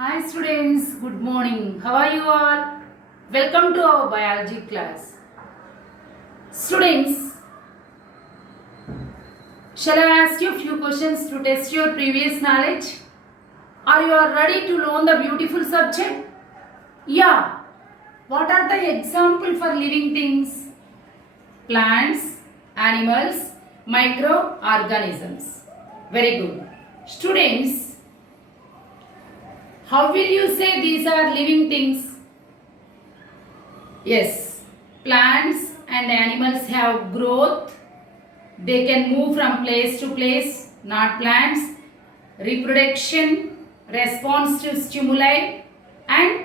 Hi students, good morning. How are you all? Welcome to our biology class. Students, shall I ask you a few questions to test your previous knowledge? Are you all ready to learn the beautiful subject? Yeah. What are the example for living things? Plants, animals, microorganisms. Very good. Students, how will you say these are living things? Yes, plants and animals have growth. They can move from place to place, not plants. Reproduction, response to stimuli, and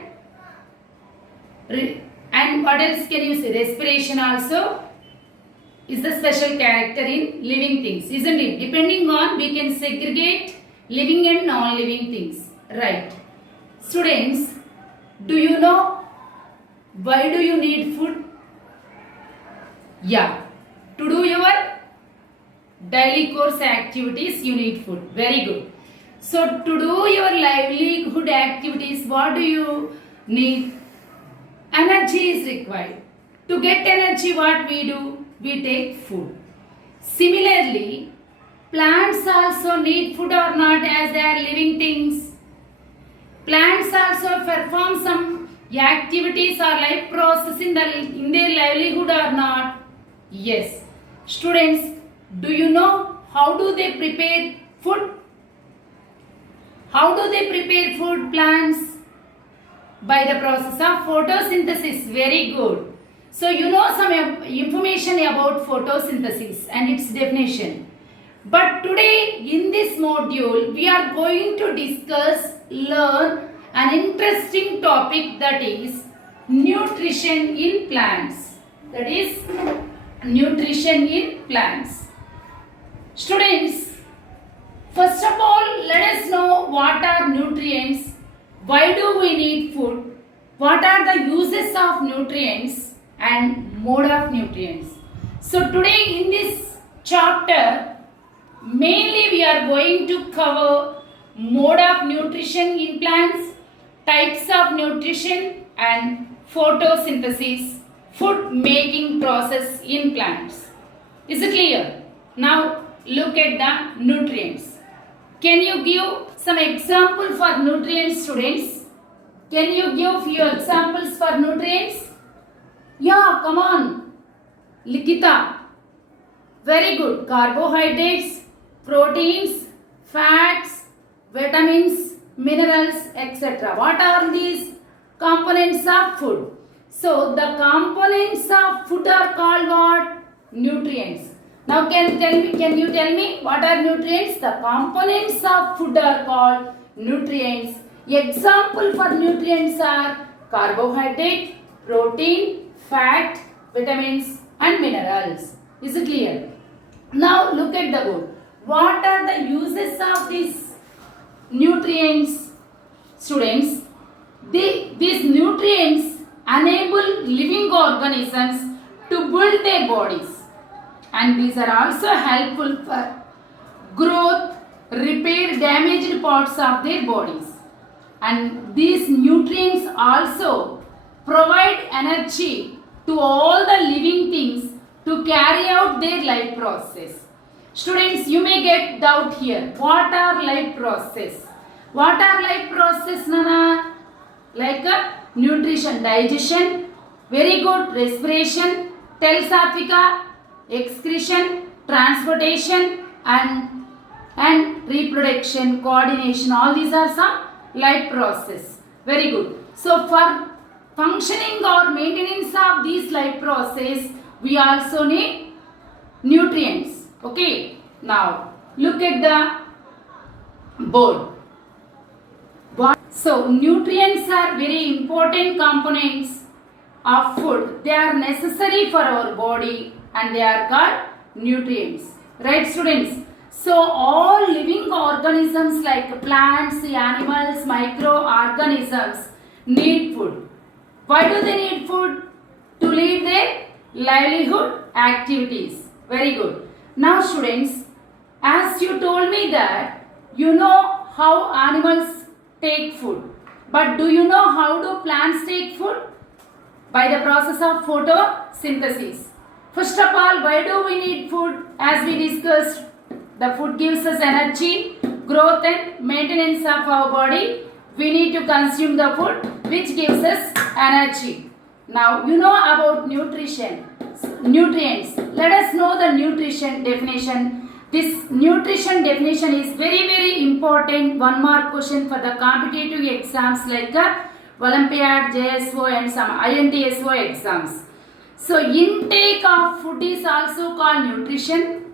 what else can you say? Respiration also is the special character in living things, isn't it? Depending on, we can segregate living and non-living things, right? Students, do you know why do you need food? Yeah, to do your daily course activities you need food. Very good. So to do your livelihood activities, what do you need? Energy is required. To get energy, what we do? We take food. Similarly, plants also need food or not, as they are living things. Plants also perform some activities or life process in their livelihood or not? Yes. Students, do you know how do they prepare food? How do they prepare food, plants? By the process of photosynthesis. Very good. So you know some information about photosynthesis and its definition. But today in this module we are going to learn an interesting topic, that is nutrition in plants. That is nutrition in plants. Students, first of all, let us know what are nutrients, why do we need food, what are the uses of nutrients and mode of nutrients. So today in this chapter, mainly we are going to cover mode of nutrition in plants, types of nutrition and photosynthesis, food making process in plants. Is it clear? Now look at the nutrients. Can you give some example for nutrients, students? Can you give few examples for nutrients? Yeah, come on. Likita. Very good. Carbohydrates, proteins, fats, vitamins, minerals, etc. What are these components of food? So the components of food are called what? Nutrients. Now can you tell me what are nutrients? The components of food are called nutrients. Example for nutrients are carbohydrate, protein, fat, vitamins and minerals. Is it clear? Now look at the board. What are the uses of these nutrients? Students, these nutrients enable living organisms to build their bodies, and these are also helpful for growth, repair damaged parts of their bodies, and these nutrients also provide energy to all the living things to carry out their life process. Students, you may get doubt here. What are life process? What are life process, Nana? Like nutrition, digestion, very good, respiration, telesaphica, excretion, transportation and reproduction, coordination. All these are some life process. Very good. So for functioning or maintenance of these life process, we also need nutrients. Okay. Now look at the board. So nutrients are very important components of food. They are necessary for our body and they are called nutrients. Right, students? So all living organisms like plants, animals, microorganisms need food. Why do they need food? To live their livelihood activities. Very good. Now students, as you told me that you know how animals take food. But do you know how do plants take food? By the process of photosynthesis. First of all, why do we need food? As we discussed, the food gives us energy, growth and maintenance of our body. We need to consume the food which gives us energy. Now you know about nutrition, nutrients. Let us know the nutrition definition. This nutrition definition is very important. One mark question for the competitive exams like Olympiad, JSO and some INTSO exams. So intake of food is also called nutrition.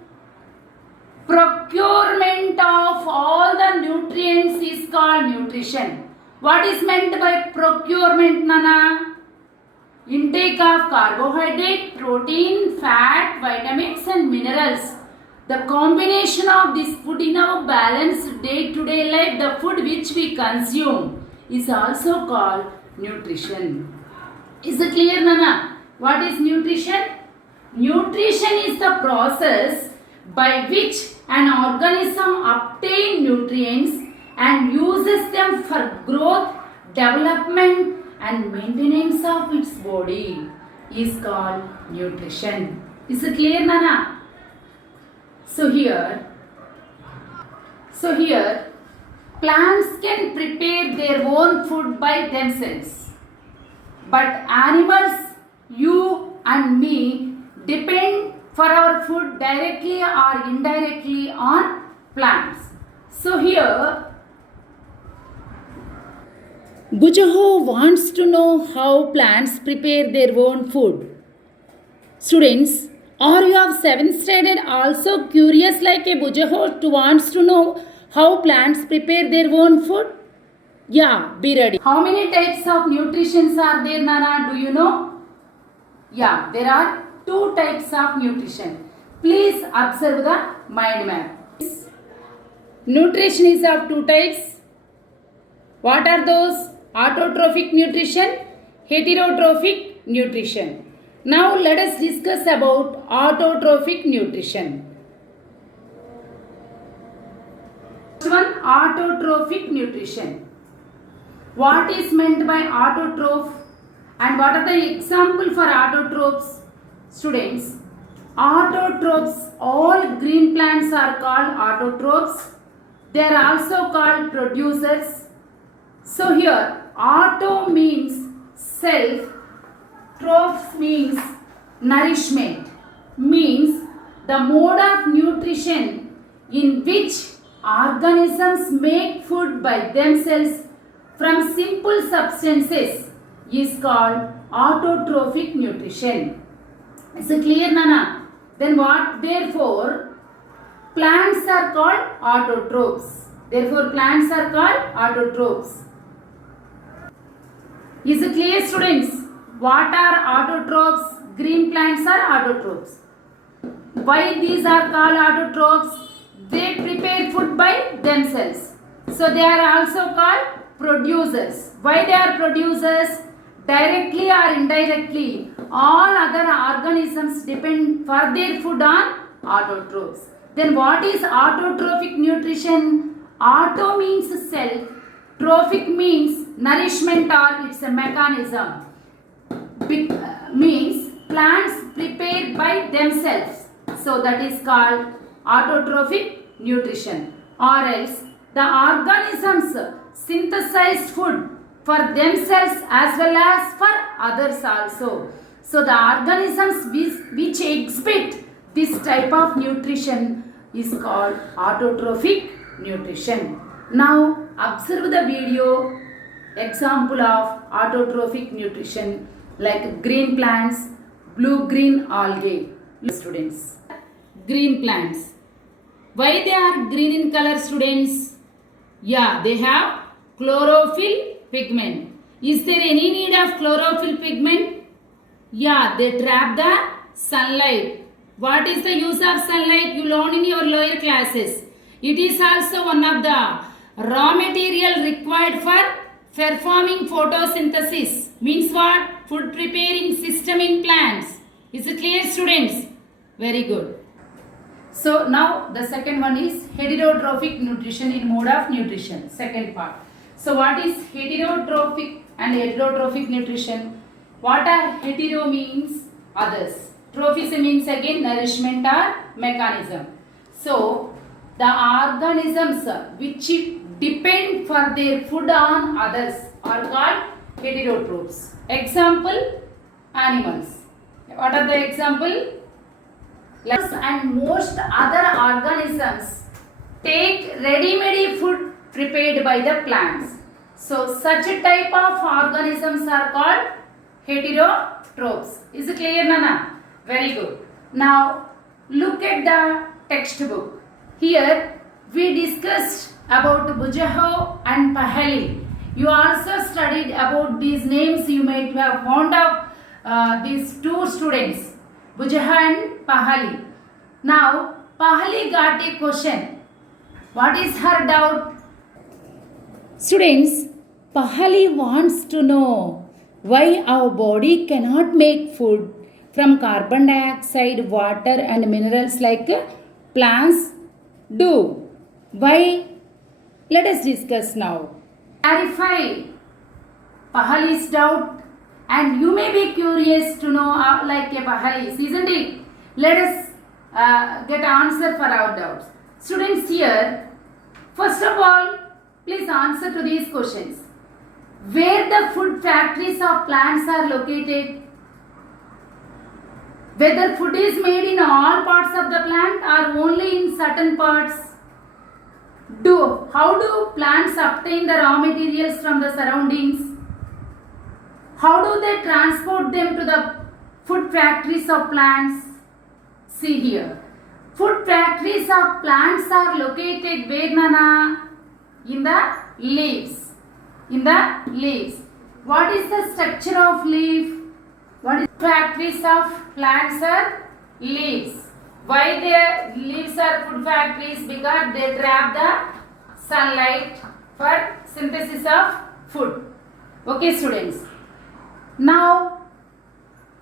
Procurement of all the nutrients is called nutrition. What is meant by procurement, Nana? Intake of carbohydrate, protein, fat, vitamins and minerals. The combination of this food in our balanced day-to-day life, the food which we consume, is also called nutrition. Is it clear, Nana? What is nutrition? Nutrition is the process by which an organism obtains nutrients and uses them for growth, development and maintenance of its body is called nutrition. Is it clear, Nana? So here, plants can prepare their own food by themselves. But animals, you and me, depend for our food directly or indirectly on plants. So here, Bujaho wants to know how plants prepare their own food. Students, are you of 7th standard also curious like a Bujaho wants to know how plants prepare their own food? Yeah, be ready. How many types of nutrition are there, Nana? Do you know? Yeah, there are 2 types of nutrition. Please observe the mind map. Nutrition is of 2 types. What are those? Autotrophic nutrition, heterotrophic nutrition. Now let us discuss about autotrophic nutrition. First one, autotrophic nutrition. What is meant by autotroph and what are the examples for autotrophs? Students, autotrophs, all green plants are called autotrophs. They are also called producers. So here, auto means self, troph means nourishment, means the mode of nutrition in which organisms make food by themselves from simple substances is called autotrophic nutrition. Is it clear, Nana? Then what? Therefore, plants are called autotrophs. Therefore, plants are called autotrophs. Is it clear, students? What are autotrophs? Green plants are autotrophs. Why these are called autotrophs? They prepare food by themselves. So they are also called producers. Why they are producers? Directly or indirectly, all other organisms depend for their food on autotrophs. Then what is autotrophic nutrition? Auto means self. Trophic means nourishment or it's a mechanism. Means plants prepare by themselves. So that is called autotrophic nutrition. Or else the organisms synthesize food for themselves as well as for others also. So the organisms which exhibit this type of nutrition is called autotrophic nutrition. Now observe the video example of autotrophic nutrition like green plants, blue-green algae. Students, green plants. Why they are green in color, students? Yeah, they have chlorophyll pigment. Is there any need of chlorophyll pigment? Yeah, they trap the sunlight. What is the use of sunlight? You learn in your lower classes. It is also one of the raw material required for performing photosynthesis. Means what? Food preparing system in plants. Is it clear, students? Very good. So now the second one is heterotrophic nutrition in mode of nutrition. Second part. So what is heterotrophic and heterotrophic nutrition? What are hetero means others. Trophism means again nourishment or mechanism. So the organisms which depend for their food on others are called heterotrophs. Example, animals. What are the example? And most other organisms take ready-made food prepared by the plants. So such a type of organisms are called heterotrophs. Is it clear, Nana? Very good. Now look at the textbook. Here we discussed about Bujaho and Pahali. You also studied about these names. You might have found out these two students, Bujaha and Pahali. Now Pahali got a question. What is her doubt? Students, Pahali wants to know why our body cannot make food from carbon dioxide, water and minerals like plants do. Why? Let us discuss now. Clarify Pahali's doubt, and you may be curious to know like a Pahali's, isn't it? Let us get answer for our doubts. Students, here, first of all, please answer to these questions. Where the food factories of plants are located? Whether food is made in all parts of the plant or only in certain parts? How do plants obtain the raw materials from the surroundings? How do they transport them to the food factories of plants? See here. Food factories of plants are located where, Nana? In the leaves. In the leaves. What is the structure of leaf? What is factories of plants are leaves. Why their leaves are food factories? Because they trap the sunlight for synthesis of food. Okay, students. Now,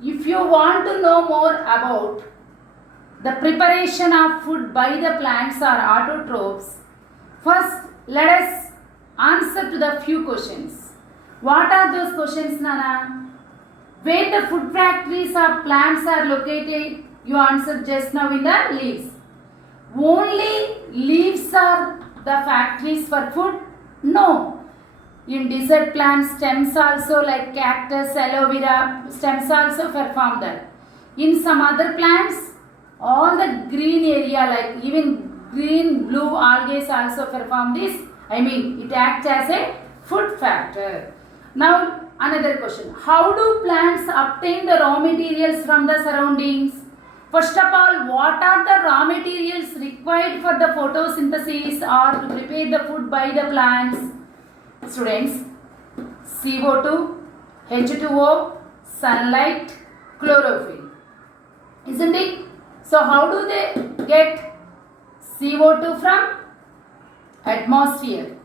if you want to know more about the preparation of food by the plants or autotrophs, first let us answer to the few questions. What are those questions, Nana? Where the food factories of plants are located? You answered just now in the leaves. Only leaves are the factories for food? No. In desert plants, stems also like cactus, aloe vera, stems also perform that. In some other plants, all the green area like even green, blue algae also perform this. It acts as a food factor. Now another question. How do plants obtain the raw materials from the surroundings? First of all, what are the raw materials required for the photosynthesis or to prepare the food by the plants? Students, CO2, H2O, sunlight, chlorophyll. Isn't it? So how do they get CO2 from atmosphere,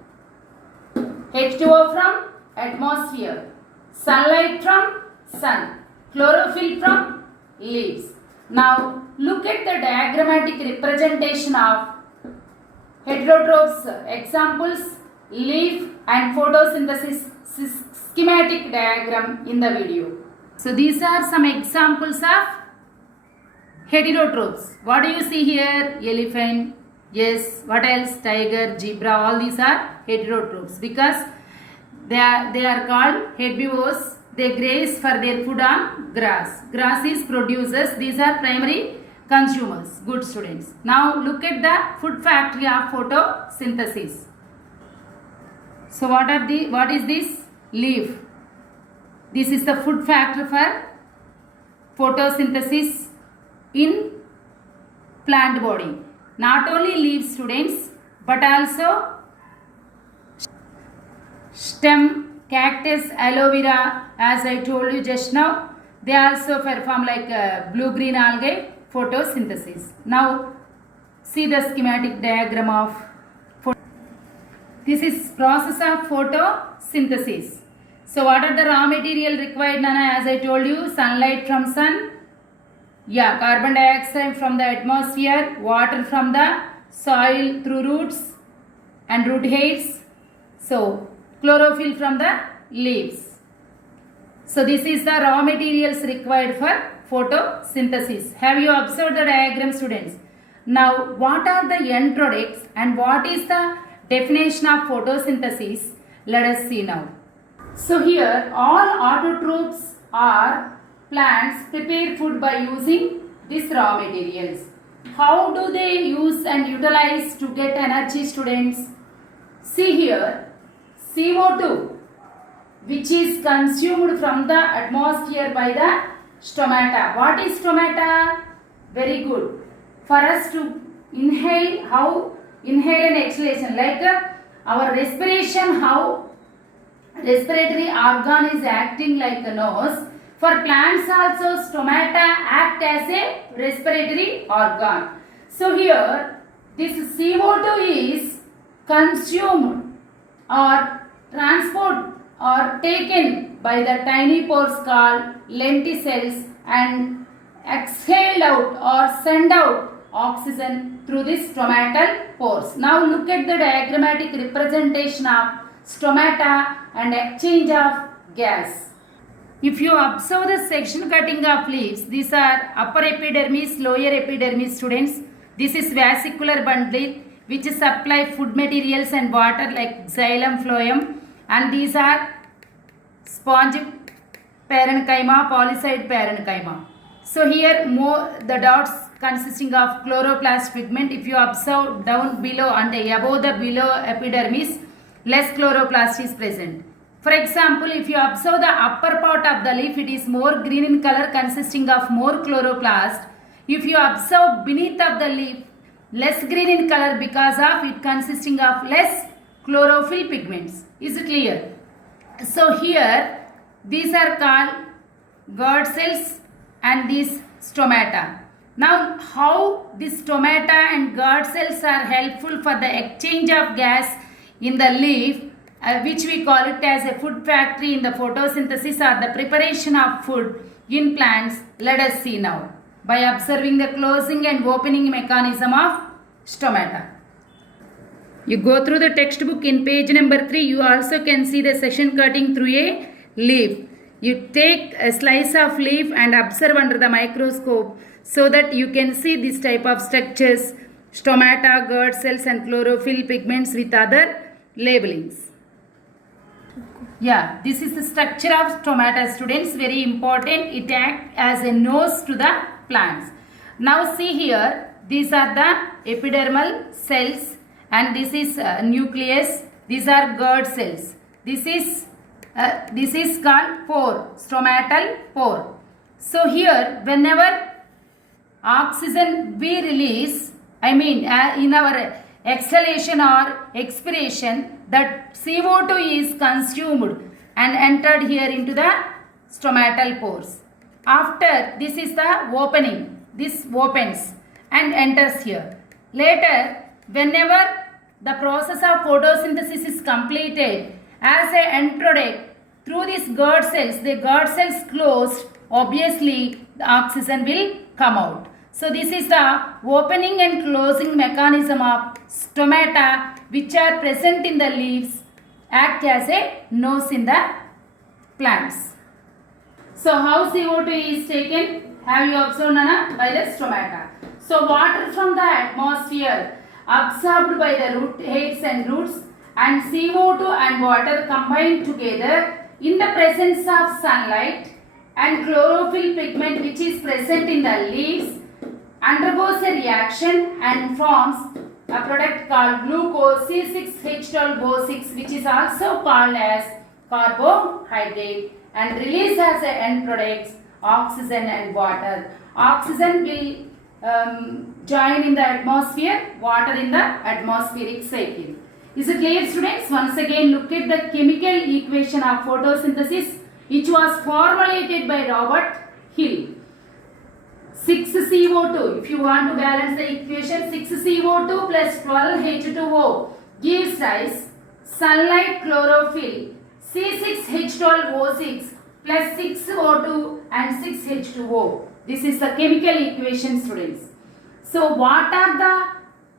H2O from atmosphere, sunlight from sun, chlorophyll from leaves. Now look at the diagrammatic representation of heterotrophs. Examples, leaf and photosynthesis schematic diagram in the video. So these are some examples of heterotrophs. What do you see here? Elephant. Yes. What else? Tiger, zebra. All these are heterotrophs because they are called herbivores. They graze for their food on grass. Grass is producers. These are primary consumers. Good students. Now look at the food factory of photosynthesis. So what is this? Leaf. This is the food factor for photosynthesis in plant body. Not only leaves, students, but also stem, cactus, aloe vera, as I told you just now, they also perform like blue-green algae photosynthesis. Now see the schematic diagram of this is process of photosynthesis. So what are the raw material required, Nana? As I told you, sunlight from sun, carbon dioxide from the atmosphere, water from the soil through roots and root hairs. So chlorophyll from the leaves. So this is the raw materials required for photosynthesis. Have you observed the diagram, students? Now what are the end products and what is the definition of photosynthesis? Let us see now. So here all autotrophs are plants prepare food by using these raw materials. How do they use and utilize to get energy, students? See here, CO2 which is consumed from the atmosphere by the stomata. What is stomata? Very good. For us to inhale, how inhale and exhalation, like our respiration, how respiratory organ is acting like a nose. For plants also stomata act as a respiratory organ. So here this CO2 is consumed or transport or taken by the tiny pores called lenticels and exhaled out or send out oxygen through these stomatal pores. Now look at the diagrammatic representation of stomata and exchange of gas. If you observe the section cutting of leaves, these are upper epidermis, lower epidermis, students. This is vesicular bundle which supply food materials and water like xylem, phloem, and these are sponge parenchyma, polycide parenchyma. So here more the dots consisting of chloroplast pigment. If you observe down below and above the below epidermis, less chloroplast is present. For example, if you observe the upper part of the leaf, it is more green in color consisting of more chloroplast. If you observe beneath of the leaf, less green in color because of it consisting of less chlorophyll pigments. Is it clear? So here these are called guard cells and these stomata. Now how these stomata and guard cells are helpful for the exchange of gas in the leaf, which we call it as a food factory in the photosynthesis or the preparation of food in plants. Let us see now by observing the closing and opening mechanism of stomata. You go through the textbook in page number 3. You also can see the section cutting through a leaf. You take a slice of leaf and observe under the microscope so that you can see this type of structures, stomata, guard cells and chlorophyll pigments with other labelings. Yeah, this is the structure of stomata, students. Very important. It acts as a nose to the plants. Now see here, these are the epidermal cells and this is nucleus. These are guard cells. This is called pore, stomatal pore. So here whenever oxygen we release, in our exhalation or expiration, that CO2 is consumed and entered here into the stomatal pores. After this is the opening, this opens and enters here. Later, whenever the process of photosynthesis is completed, as an end product, through these guard cells, the guard cells closed, obviously the oxygen will come out. So this is the opening and closing mechanism of stomata which are present in the leaves, act as a nose in the plants. So how CO2 is taken? Have you observed, Nana? By the stomata. So water from the atmosphere absorbed by the root hairs and roots and CO2 and water combined together in the presence of sunlight and chlorophyll pigment which is present in the leaves undergoes a reaction and forms a product called glucose C6H12O6 which is also called as carbohydrate and release as a end products oxygen and water. Oxygen will join in the atmosphere, water in the atmospheric cycle. Is it clear, students? Once again look at the chemical equation of photosynthesis which was formulated by Robert Hill. 6CO2, if you want to balance the equation, 6CO2 plus 12H2O gives rise sunlight chlorophyll C6H12O6 plus 6O2 and 6H2O. This is the chemical equation, students. So what are the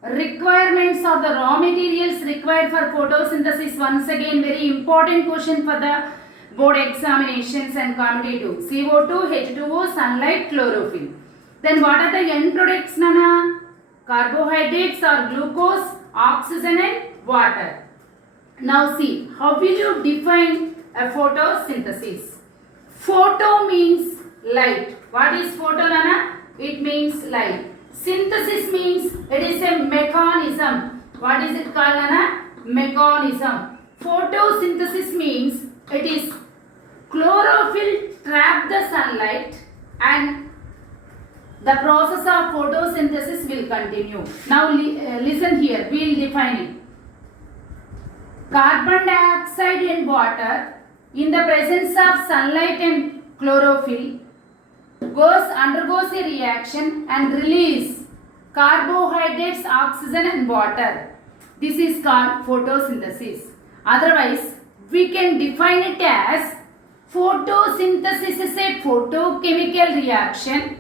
Requirements of the raw materials required for photosynthesis. Once again, very important question for the board examinations and competitive. CO2, H2O, sunlight, chlorophyll. Then what are the end products, Nana? Carbohydrates or glucose, oxygen and water. Now see, how will you define a photosynthesis? Photo means light. What is photo, Nana? It means light. Synthesis means it is a mechanism. What is it called, Nana? Mechanism. Photosynthesis means it is chlorophyll trap the sunlight and the process of photosynthesis will continue. Now listen here, we will define it. Carbon dioxide and water in the presence of sunlight and chlorophyll undergoes a reaction and release carbohydrates, oxygen and water. This is called photosynthesis. Otherwise, we can define it as photosynthesis is a photochemical reaction.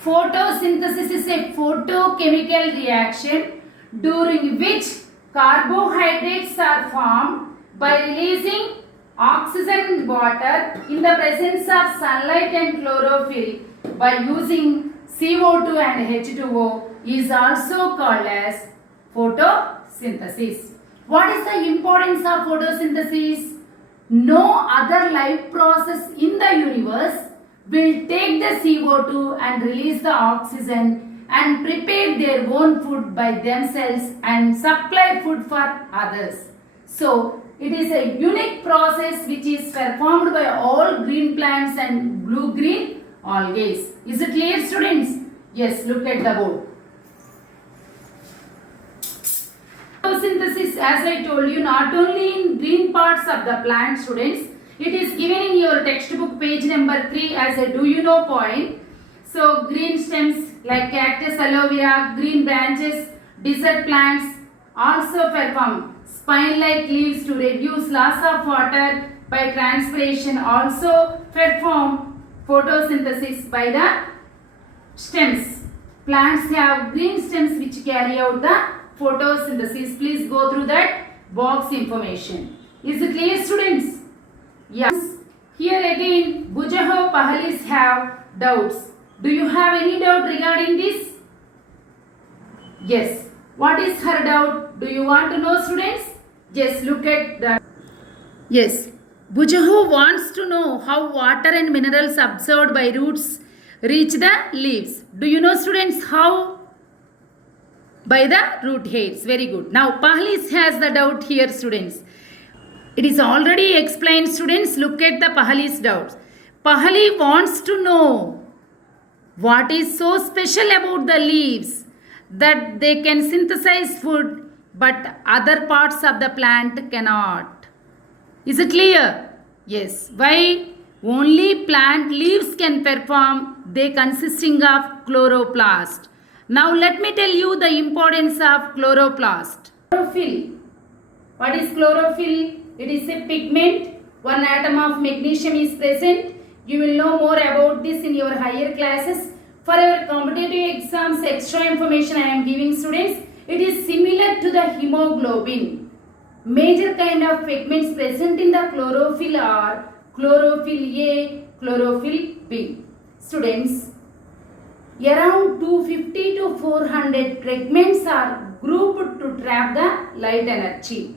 Photosynthesis is a photochemical reaction during which carbohydrates are formed by releasing oxygen and water in the presence of sunlight and chlorophyll by using CO2 and H2O is also called as photosynthesis. What is the importance of photosynthesis? No other life process in the universe will take the CO2 and release the oxygen and prepare their own food by themselves and supply food for others. So, it is a unique process which is performed by all green plants and blue-green algae. Is it clear, students? Yes, look at the board. Photosynthesis, as I told you, not only in green parts of the plant, students, it is given in your textbook page number 3 as a do you know point. So, green stems like cactus, aloe vera, green branches, desert plants also perform spine-like leaves to reduce loss of water by transpiration, also perform photosynthesis by the stems. Plants have green stems which carry out the photosynthesis. Please go through that box information. Is it clear, students? Yes. Here again, Bhujaho Pahalis have doubts. Do you have any doubt regarding this? Yes. What is her doubt? Do you want to know, students? Just look at the... Yes. Bhujaho wants to know how water and minerals absorbed by roots reach the leaves. Do you know, students, how? By the root hairs. Very good. Now, Pahalis has the doubt here, students. It is already explained, students. Look at the Pahalis doubts. Pahali wants to know what is so special about the leaves that they can synthesize food but other parts of the plant cannot. Is it clear? Yes. Why? Only plant leaves can perform. They consisting of chloroplast. Now let me tell you the importance of chloroplast. Chlorophyll. What is chlorophyll? It is a pigment. One atom of magnesium is present. You will know more about this in your higher classes. For our competitive exams, extra information I am giving, students. It is similar to the hemoglobin. Major kind of pigments present in the chlorophyll are chlorophyll A, chlorophyll B. Students, around 250 to 400 pigments are grouped to trap the light energy.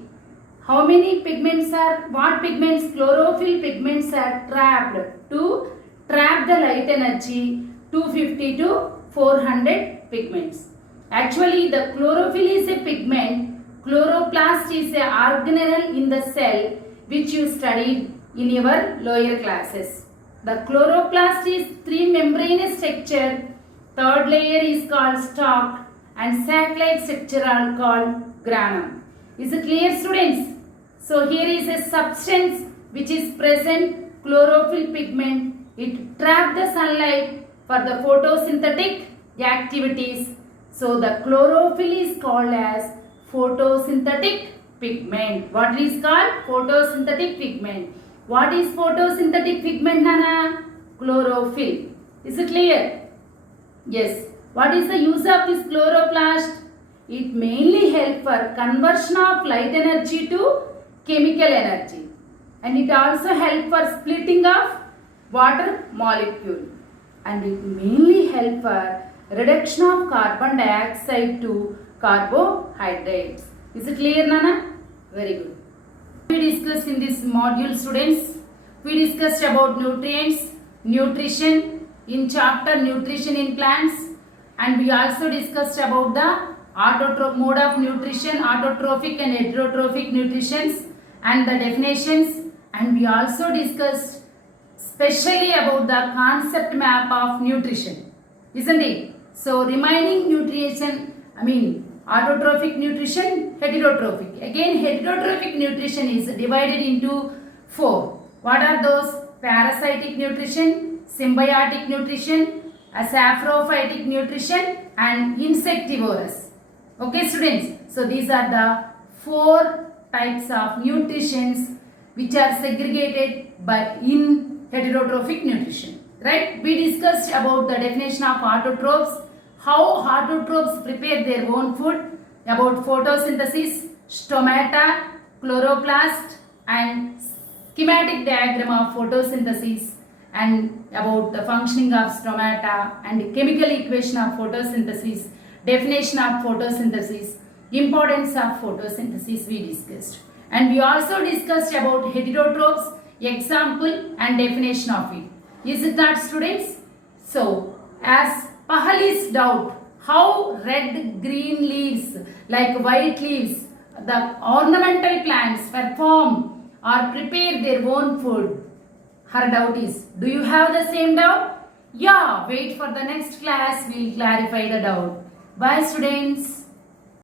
How many pigments are, what pigments? Chlorophyll pigments are trapped to trap the light energy, 250 to 400 pigments. Actually, the chlorophyll is a pigment, chloroplast is a organelle in the cell which you studied in your lower classes. The chloroplast is three membranous structure, third layer is called stalk and sac-like structure are called granum. Is it clear, students? So here is a substance which is present, chlorophyll pigment. It traps the sunlight for the photosynthetic activities. So the chlorophyll is called as photosynthetic pigment. What is called? Photosynthetic pigment. What is photosynthetic pigment, Nana? Chlorophyll. Is it clear? Yes. What is the use of this chloroplast? It mainly helps for conversion of light energy to chemical energy, and it also helps for splitting of water molecule, and it mainly helps for reduction of carbon dioxide to carbohydrates. Is it clear, Nana? Very good. We discussed in this module, students, we discussed about nutrients, nutrition in chapter nutrition in plants, and we also discussed about the mode of nutrition, autotrophic and heterotrophic nutritions, and the definitions, and we also discussed specially about the concept map of nutrition, isn't it? So remaining nutrition, autotrophic nutrition, heterotrophic. Again, heterotrophic nutrition is divided into 4. What are those? Parasitic nutrition, symbiotic nutrition, saprophytic nutrition, and insectivorous. Okay, students. So these are the 4 types of nutritions which are segregated in heterotrophic nutrition. Right? We discussed about the definition of autotrophs, how autotrophs prepare their own food, about photosynthesis, stomata, chloroplast, and schematic diagram of photosynthesis, and about the functioning of stomata and chemical equation of photosynthesis, definition of photosynthesis, importance of photosynthesis we discussed. And we also discussed about heterotrophs, example and definition of it. Is it not, students? So, as Pahali's doubt, how red, green leaves, like white leaves, the ornamental plants perform or prepare their own food. Her doubt is, do you have the same doubt? Yeah, wait for the next class, we'll clarify the doubt. Bye, students.